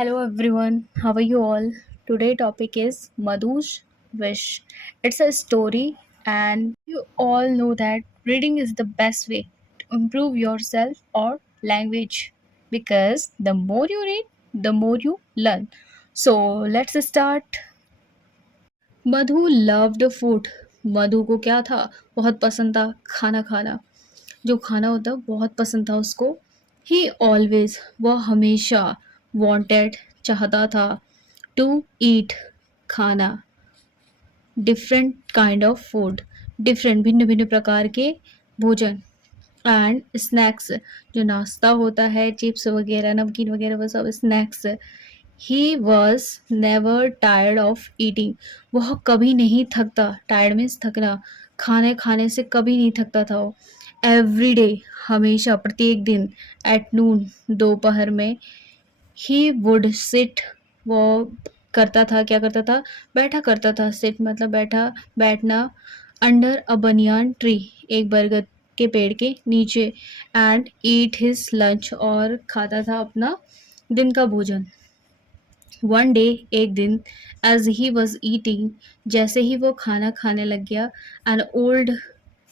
Hello everyone, how are you all? Today topic is Madhu's Wish. It's a story and you all know that reading is the best way to improve yourself or language because the more you read, the more you learn. So let's start. Madhu loved food. Madhu को क्या था? बहुत पसंद था खाना खाना. जो खाना होता है बहुत पसंद था उसको. ही ऑलवेज, वह हमेशा वांटेड, चाहता था, टू ईट, खाना, different kind of food, different भिन्न भिन्न प्रकार के भोजन, एंड स्नैक्स, जो नाश्ता होता है, चिप्स वगैरह, नमकीन वगैरह, वो सब snacks. He was never tired of eating. वह कभी नहीं थकता. टायर्ड मीन्स थकना. खाने खाने से कभी नहीं थकता था वो. एवरी डे, हमेशा, प्रत्येक दिन, एट नून, दोपहर में, ही वुड सिट, वो करता था, क्या करता था? बैठा करता था. सिट मतलब बैठा, बैठना. अंडर अ बनियान ट्री, एक बरगद के पेड़ के नीचे. एंड ईट हिज लंच, और खाता था अपना दिन का भोजन. वन डे, एक दिन, एज ही वॉज ईटिंग, जैसे ही वो खाना खाने लग गया, एन ओल्ड,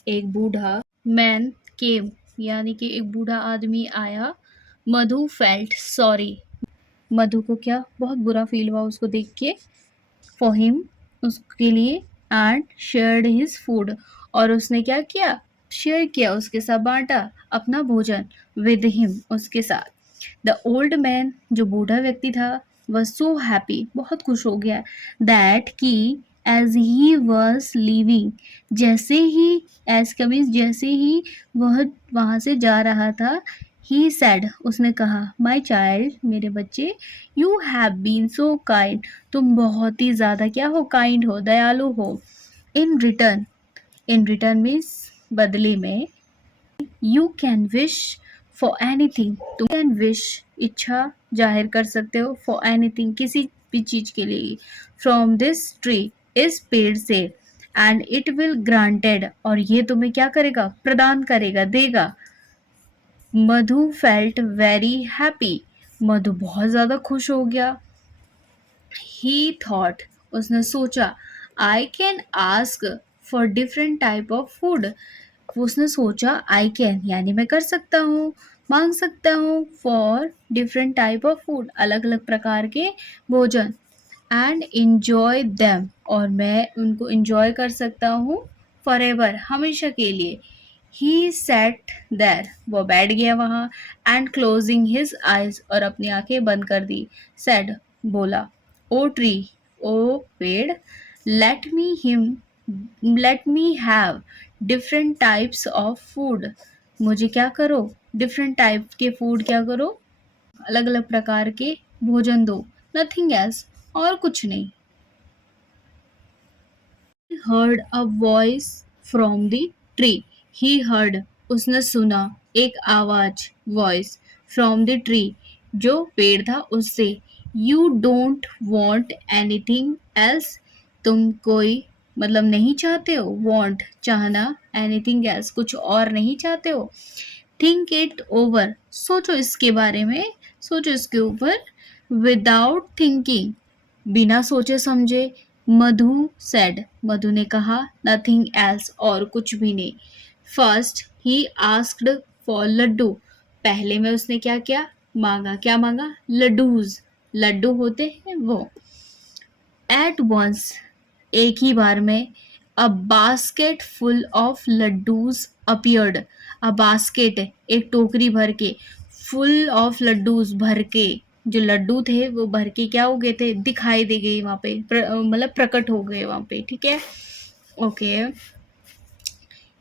एक बूढ़ा, मैन केम, यानी कि एक बूढ़ा आदमी आया. मधु फेल्ट सॉरी. मधु को क्या? बहुत बुरा फील हुआ उसको देख के. फॉर हिम, उसके लिए. एंड शेयर्ड हिज फूड, और उसने क्या किया? शेयर किया, उसके साथ बांटा अपना भोजन. विद हिम, उसके साथ. द ओल्ड मैन, जो बूढ़ा व्यक्ति था, वॉज सो हैप्पी, बहुत खुश हो गया. दैट कि एज ही वॉज लीविंग, जैसे ही, एज का मीन्स जैसे ही वह वहाँ से जा रहा था, ही सेड, उसने कहा, माई चाइल्ड, मेरे बच्चे, you have been so kind, तुम बहुत ही ज़्यादा क्या हो? काइंड हो, दयालु हो. In return, in return means बदले में. You can wish for anything, तुम कैन विश, इच्छा जाहिर कर सकते हो, फॉर एनीथिंग, किसी भी चीज के लिए. फ्रॉम दिस ट्री, इस पेड़ से. एंड इट विल ग्रांटेड, और ये तुम्हें क्या करेगा? प्रदान करेगा, देगा. मधु फेल्ट वेरी हैप्पी, मधु बहुत ज्यादा खुश हो गया. ही थॉट, उसने सोचा, I can ask for different type of food. उसने सोचा, आई कैन यानी मैं कर सकता हूँ, मांग सकता हूँ, for different type of food, अलग अलग प्रकार के भोजन. एंड इंजॉय दैम, और मैं उनको इंजॉय कर सकता हूँ, फॉर एवर, हमेशा के लिए. ही सेट देर, वो बैठ गया वहाँ. एंड क्लोजिंग हिज आइज, और अपनी आंखें बंद कर दी. सेड, बोला, ओ ट्री, ओ पेड़, let me him, late me have different types of food, मुझे क्या करो? डिफरेंट टाइप के फूड क्या करो? अलग अलग प्रकार के भोजन दो. नथिंग एल्स, और कुछ नहीं. heard a voice from the tree. He heard, उसने सुना, एक आवाज, voice, from the tree, जो पेड़ था उससे. You don't want anything else, तुम कोई, मतलब नहीं चाहते हो, want, चाहना, anything else, कुछ और नहीं चाहते हो. Think it over, सोचो इसके बारे में, सोचो इसके ऊपर. Without thinking, बिना सोचे समझे. मधु सेड, मधु ने कहा, नथिंग एल्स, और कुछ भी नहीं. First he asked for laddoo, पहले में उसने क्या किया? मांगा. क्या मांगा? लड्डूज, लड्डू होते हैं वो. एट वंस, एक ही बार में. A basket full of laddoos appeared. A basket, एक टोकरी भर के, फुल ऑफ लड्डूज, भर के, जो लड्डू थे वो भर के क्या हो गए थे? दिखाई दे गए वहां पे, मतलब प्रकट हो गए वहां पे. ठीक है, ओके.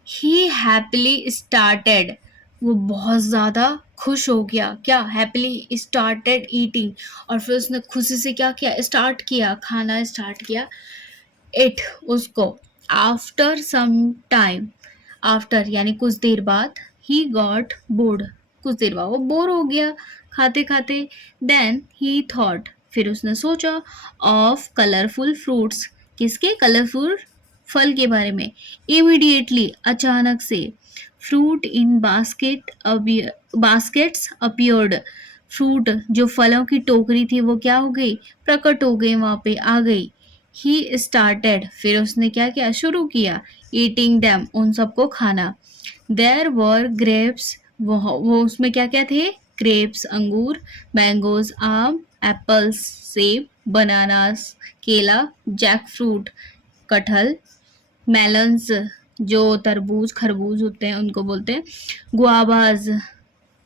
ही हैप्पीली स्टार्टेड, वो बहुत ज़्यादा खुश हो गया. क्या? हैप्पीली स्टार्टेड ईटिंग, और फिर उसने खुशी से क्या किया? स्टार्ट किया, खाना स्टार्ट किया. इट, उसको. आफ्टर सम टाइम, आफ्टर यानी कुछ देर बाद. ही गॉट बोर्ड, कुछ देर बाद वो बोर हो गया खाते खाते. देन ही थॉट, फिर उसने सोचा, ऑफ कलरफुल फ्रूट्स, किसके? कलरफुल फल के बारे में. इमीडिएटली, अचानक से. Fruit in baskets appeared, fruit जो फलों की टोकरी थी वो क्या हो गई, प्रकट हो गई, वहां पे आ गई। ही स्टार्टेड, फिर उसने क्या किया, शुरू किया, ईटिंग दैम, उन सबको खाना। देयर वर ग्रेप्स, वो उसमें क्या क्या थे, ग्रेप्स अंगूर, मैंगोज आम, एप्पल्स सेब, बनानास केला, जैक फ्रूट कटहल, मेलन्स जो तरबूज खरबूज होते हैं उनको बोलते हैं, गुआवाज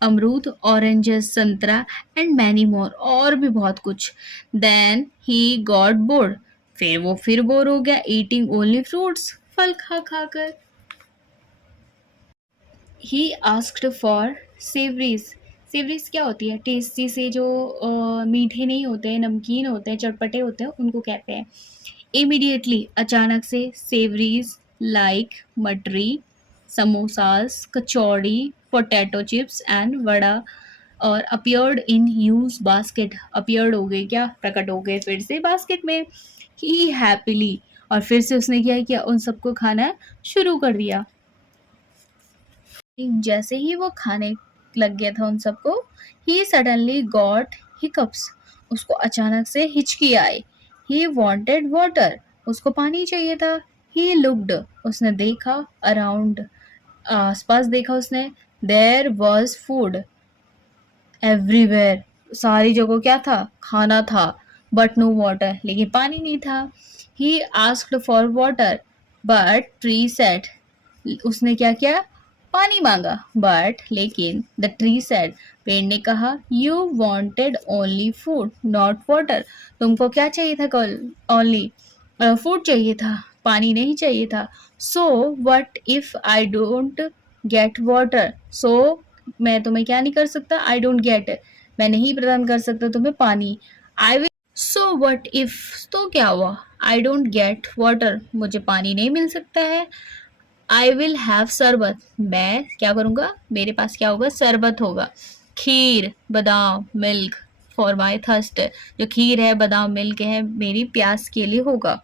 अमरूद, ऑरेंजेस संतरा, एंड मैनी मोर, और भी बहुत कुछ। देन ही गॉट बोर्ड, फिर वो फिर बोर हो गया, ईटिंग ओनली फ्रूट्स, फल खा खा कर। ही आस्क्ड फॉर सेवरीज, सेवरीज क्या होती है, टेस्टी से जो मीठे नहीं होते हैं, नमकीन होते हैं, चटपटे होते हैं, उनको कहते हैं। इमीडिएटली, अचानक से, savouries like mathri, samosas, kachori, potato chips and vada, और appeared in huge basket, appeared हो गए, क्या प्रकट हो गए फिर से बास्केट में। ही हैप्पीली, और फिर से उसने क्या किया, उन सबको खाना शुरू कर दिया। जैसे ही वो खाने लग गया था उन सबको, ही सडनली गॉट हिकअप्स, उसको अचानक से हिचकी आई। ही वॉन्टेड वाटर, उसको पानी चाहिए था। ही लुक्ड, उसने देखा, अराउंड, आसपास देखा उसने, देयर वॉज फूड एवरीवेयर, सारी जगह क्या था, खाना था, बट नो वाटर, लेकिन पानी नहीं था। ही asked for water, but tree said, उसने क्या किया, पानी मांगा, बट लेकिन द ट्री सेड, पेड़ ने कहा, you wanted only food not water, तुमको क्या चाहिए था, कल ओनली फूड चाहिए था, पानी नहीं चाहिए था। So what if I don't get water, so मैं तुम्हें क्या नहीं कर सकता, आई डोंट गेट, मैं नहीं प्रदान कर सकता तुम्हें पानी। I will, so what if, तो क्या हुआ, आई डोंट गेट वाटर, मुझे पानी नहीं मिल सकता है। आई विल हैव शरबत, मैं क्या करूँगा, मेरे पास क्या होगा, शरबत होगा, खीर बादाम मिल्क फॉर माई थर्स्ट, जो खीर है बादाम मिल्क है मेरी प्यास के लिए होगा।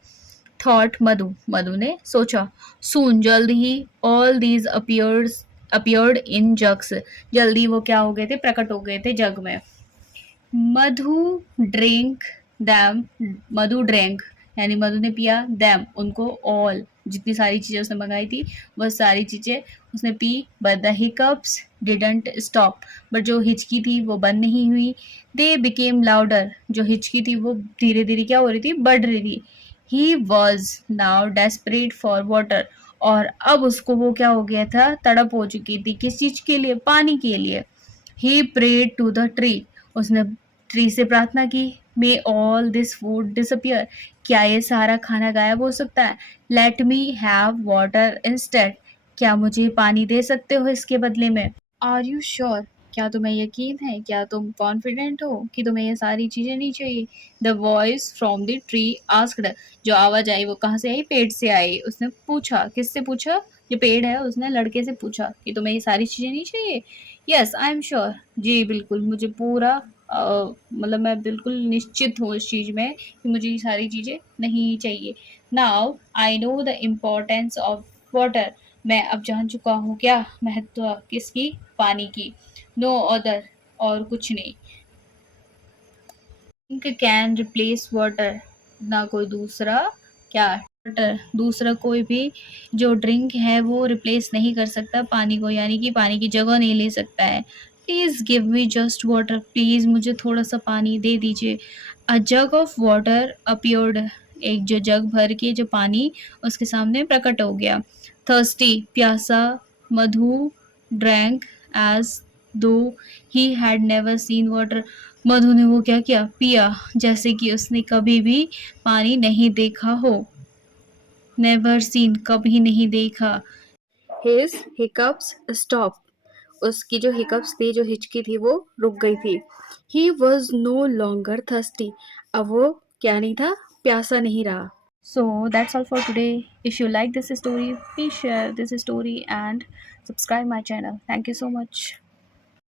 थॉट मधु, मधु ने सोचा, सून, जल्द ही, all these appeared in jugs, जल्दी वो क्या हो गए थे, प्रकट हो गए थे जग में। मधु ड्रिंक दैम, मधु ड्रिंक, यानी मधु ने पिया, दैम उनको, ऑल जितनी सारी चीज़ें उसने मंगाई थी वह सारी चीज़ें उसने P, but the hiccups didn't stop, but जो हिचकी थी वो बंद नहीं हुई। दे बिकेम लाउडर, जो हिचकी थी वो धीरे धीरे क्या हो रही थी, बढ़ रही थी। He was now desperate for water, और अब उसको वो क्या हो गया था, तड़प हो चुकी थी, किस चीज़ के लिए, पानी के लिए। He prayed to the tree, उसने ट्री से प्रार्थना की, may all this food disappear, क्या ये सारा खाना गायब हो सकता है, let me have water instead, क्या मुझे पानी दे सकते हो इसके बदले में। आर यू श्योर, क्या तुम्हें यकीन है, क्या तुम कॉन्फिडेंट हो कि तुम्हें ये सारी चीजें नहीं चाहिए। The voice from the tree asked, जो आवाज आई वो कहाँ से आई, पेड़ से आई। उसने पूछा, किससे पूछा, जो पेड़ है उसने लड़के से पूछा कि तुम्हें ये सारी चीजें नहीं चाहिए। यस आई एम श्योर, जी बिल्कुल, मुझे पूरा मतलब मैं बिल्कुल निश्चित हूँ इस चीज़ में कि मुझे ये सारी चीज़ें नहीं चाहिए। Now I know the importance of water, मैं अब जान चुका हूँ क्या महत्व किसकी, पानी की। नो अदर, और कुछ नहीं। ड्रिंक कैन रिप्लेस वाटर, ना कोई दूसरा, क्या, वाटर, दूसरा कोई भी जो ड्रिंक है वो रिप्लेस नहीं कर सकता पानी को, यानी कि पानी की जगह नहीं ले सकता है। Please give me just water, please मुझे थोड़ा सा पानी दे दीजिए। अ जग ऑफ वाटर अपियर्ड, एक जो जग भर के जो पानी उसके सामने प्रकट हो गया। थर्स्टी, प्यासा, मधु drank as though he had never seen water, Madhu ने वो क्या किया, पिया, जैसे कि उसने कभी भी पानी नहीं देखा हो। नेवर सीन, कभी नहीं देखा। हिज हिकअप्स स्टॉप, उसकी जो हिकअप्स थी, जो हिचकी थी वो रुक गई थी। He was no longer thirsty, अब वो क्या नहीं था, प्यासा नहीं रहा। So that's all for today. If you like this story, please share this story and subscribe my channel. Thank you so much.